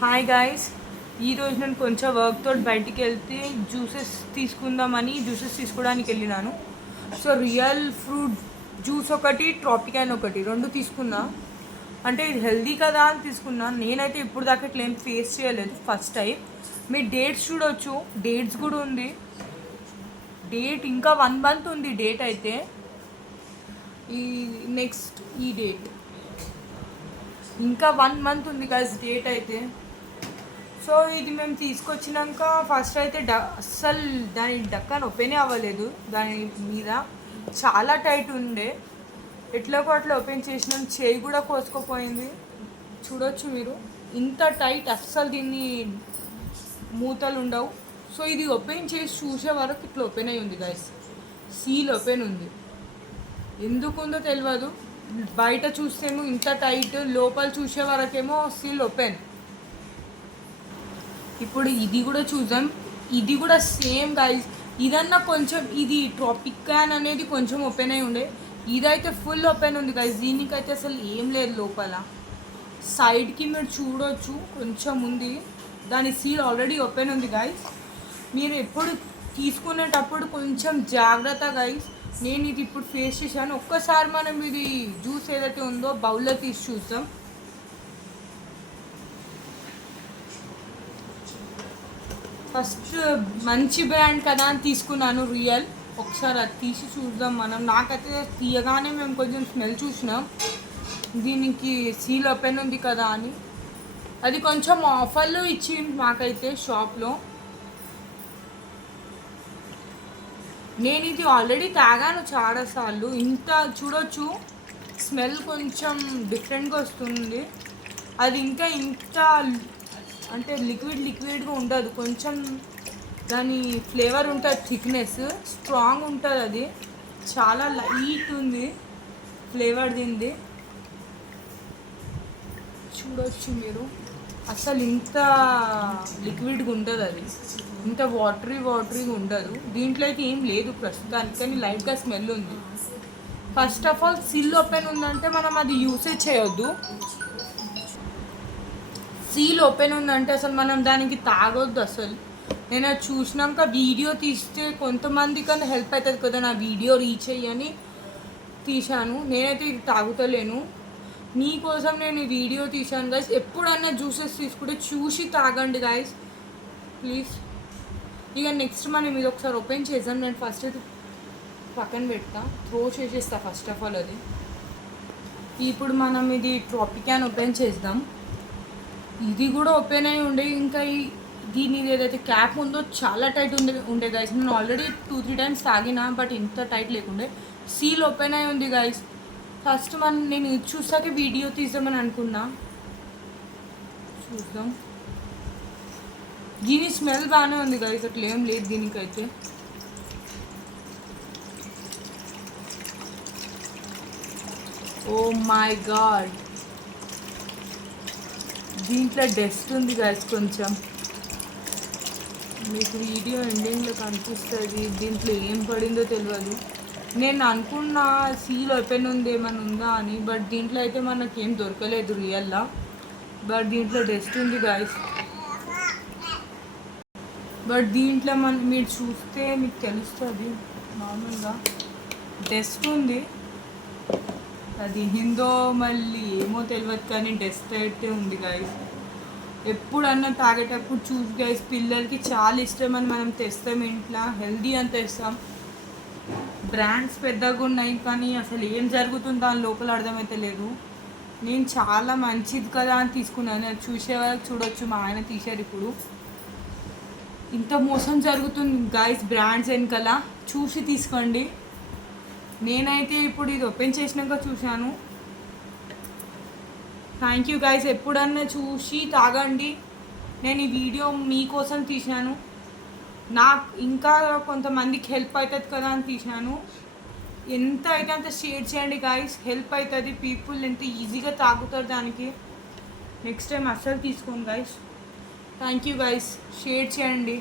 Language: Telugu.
హాయ్ గాయ్స్, ఈరోజు నేను కొంచెం వర్క్ తోటి బయటికి వెళ్తే జ్యూసెస్ తీసుకోవడానికి వెళ్ళినాను. సో రియల్ ఫ్రూట్ జ్యూస్ ఒకటి, ట్రాపికాన్ ఒకటి రెండు తీసుకున్నా. అంటే ఇది హెల్దీ కదా అని తీసుకున్నా. నేనైతే ఇప్పుడు దాకా ఇట్లా ఏం ఫేస్ చేయలేదు, ఫస్ట్ టైం. మీరు డేట్స్ చూడొచ్చు, డేట్స్ కూడా ఉంది. డేట్ ఇంకా 1 month ఉంది. డేట్ అయితే ఈ నెక్స్ట్ ఈ డేట్ ఇంకా 1 month ఉంది కదా డేట్ అయితే. సో ఇది మేము తీసుకొచ్చినాక ఫస్ట్ అయితే అస్సలు దాని డక్కన్ ఓపెనే అవ్వలేదు. దాని మీద చాలా టైట్ ఉండే. ఎట్లకో అట్లా ఓపెన్ చేసినాం, చేయి కూడా కోసుకుపోయింది. చూడొచ్చు మీరు, ఇంత టైట్, అస్సలు దీన్ని మూతలు ఉండవు. సో ఇది ఓపెన్ చేసి చూసే వరకు ఇట్లా ఓపెన్ అయి ఉంది గైస్, సీల్ ఓపెన్ ఉంది. ఎందుకుందో తెలియదు. బయట చూస్తేమో ఇంత టైట్, లోపల చూసే వరకేమో సీల్ ఓపెన్. ఇప్పుడు ఇది కూడా చూద్దాం. ఇది కూడా సేమ్ గైస్. ఇదన్నా కొంచెం, ఇది ట్రాపికాన్ అనేది కొంచెం ఓపెన్ అయి ఉండే, ఇదైతే ఫుల్ ఓపెన్ ఉంది గైస్. దీనికైతే అసలు ఏం లేదు లోపల. సైడ్కి మీరు చూడొచ్చు కొంచెం ఉంది, దాని సీల్ ఆల్రెడీ ఓపెన్ ఉంది గైస్. మీరు ఎప్పుడు తీసుకునేటప్పుడు కొంచెం జాగ్రత్త గైస్. నేను ఇది ఇప్పుడు ఫేస్ చేశాను. ఒక్కసారి మనం ఇది జ్యూస్ ఏదైతే ఉందో బౌల్లో తీసి చూద్దాం. ఫస్ట్ మంచి బ్రాండ్ కదా అని తీసుకున్నాను, రియల్. ఒకసారి అది తీసి చూద్దాం మనం. నాకైతే తీయగానే మేము కొంచెం స్మెల్ చూసినాం, దీనికి సీల్ ఓపెన్ ఉంది కదా అని. అది కొంచెం ఆఫర్లో ఇచ్చింది మాకైతే షాప్లో. నేను ఇది ఆల్రెడీ తాగాను చాలాసార్లు. ఇంత చూడొచ్చు, స్మెల్ కొంచెం డిఫరెంట్గా వస్తుంది. అది ఇంకా ఇంత అంటే లిక్విడ్గా ఉండదు, కొంచెం దాని ఫ్లేవర్ ఉంటుంది, థిక్నెస్ స్ట్రాంగ్ ఉంటుంది. అది చాలా లైట్ ఉంది ఫ్లేవర్ దీనిది. చూడొచ్చు మీరు, అసలు ఇంత లిక్విడ్గా ఉంటుంది, అది ఇంత వాటరీగా ఉండదు. దీంట్లో అయితే ఏం లేదు ప్రస్తుతానికి, కానీ లైట్గా స్మెల్ ఉంది. First of all seal open ఉందంటే మనం అది యూసేజ్ చేయొద్దు. సీల్ ఓపెన్ ఉందంటే అసలు మనం దానికి తాగొద్దు అసలు. నేను అది చూసినాక వీడియో తీస్తే కొంతమంది కన్నా హెల్ప్ అవుతుంది కదా, నా వీడియో రీచ్ అయ్యని తీశాను. నేనైతే ఇది తాగుతలేను, మీకోసం నేను ఈ వీడియో తీశాను గైస్. ఎప్పుడన్నా జ్యూసెస్ తీసుకుంటే చూసి తాగండి గైస్, ప్లీజ్. ఇక నెక్స్ట్ మనం ఇది ఒకసారి ఓపెన్ చేద్దాం. నేను ఫస్ట్ అయితే పక్కన పెడతా, త్రో చేసేస్తా ఫస్ట్ ఆఫ్ ఆల్ అది. ఇప్పుడు మనం ఇది ట్రాపికాన్ ఓపెన్ చేద్దాం. ఇది కూడా ఓపెన్ అయి ఉండే. ఇంకా దీని ఏదైతే క్యాప్ ఉందో చాలా టైట్ ఉండే గైస్. నేను ఆల్రెడీ 2-3 times తాగినా, బట్ ఇంత టైట్ లేకుండే. సీల్ ఓపెన్ అయి ఉంది గైస్. ఫస్ట్ నేను ఇది చూసాక వీడియో తీద్దామని అనుకున్నా. చూద్దాం. దీని స్మెల్ బాగానే ఉంది గైస్, అట్లా ఏం లేదు దీనికైతే. ఓ మై గాడ్, దీంట్లో డస్ట్ ఉంది గైస్. కొంచెం మీకు వీడియో ఎండింగ్లో కనిపిస్తుంది, దీంట్లో ఏం పడిందో తెలియదు. నేను అనుకున్న సీల్ ఓపెన్ ఉంది ఏమైనా ఉందా అని, బట్ దీంట్లో అయితే మనకి ఏం దొరకలేదు రియల్లా. బట్ దీంట్లో డస్ట్ ఉంది గైస్. బట్ దీంట్లో మీరు చూస్తే మీకు తెలుస్తుంది, నార్మల్గా డస్ట్ ఉంది. అది హిందో మళ్ళీ ఏమో తెలియదు, కానీ డస్ట్ అయితే ఉంది గైస్. ఎప్పుడన్నా తాగేటప్పుడు చూసి గైస్, పిల్లలకి చాలా ఇష్టమని మనం తెస్తాం ఇంట్లో, హెల్దీ అని తెస్తాం. బ్రాండ్స్ పెద్దగా ఉన్నాయి, కానీ అసలు ఏం జరుగుతుందో దాని లోపల అర్థమైతే లేదు. నేను చాలా మంచిది కదా అని తీసుకున్నాను. అది చూసే వరకు చూడొచ్చు, మా ఆయన తీశారు. ఇప్పుడు ఇంత మోసం జరుగుతుంది గైస్ బ్రాండ్స్ వెనకాల, చూసి తీసుకోండి. నేనైతే ఇప్పుడు ఇది ఓపెన్ చేసినాక చూశాను. థ్యాంక్ యూ గైస్, ఎప్పుడన్నా చూసి తాగండి. నేను ఈ వీడియో మీకోసం తీశాను, నాకు ఇంకా కొంతమందికి హెల్ప్ అవుతుంది కదా అని తీశాను. ఎంత అయితే అంత షేర్ చేయండి గైస్, హెల్ప్ అవుతుంది. పీపుల్ ఎంత ఈజీగా తాగుతారు దానికి. నెక్స్ట్ టైం అస్సలు తీసుకోండి guys. Thank you guys, share చేయండి.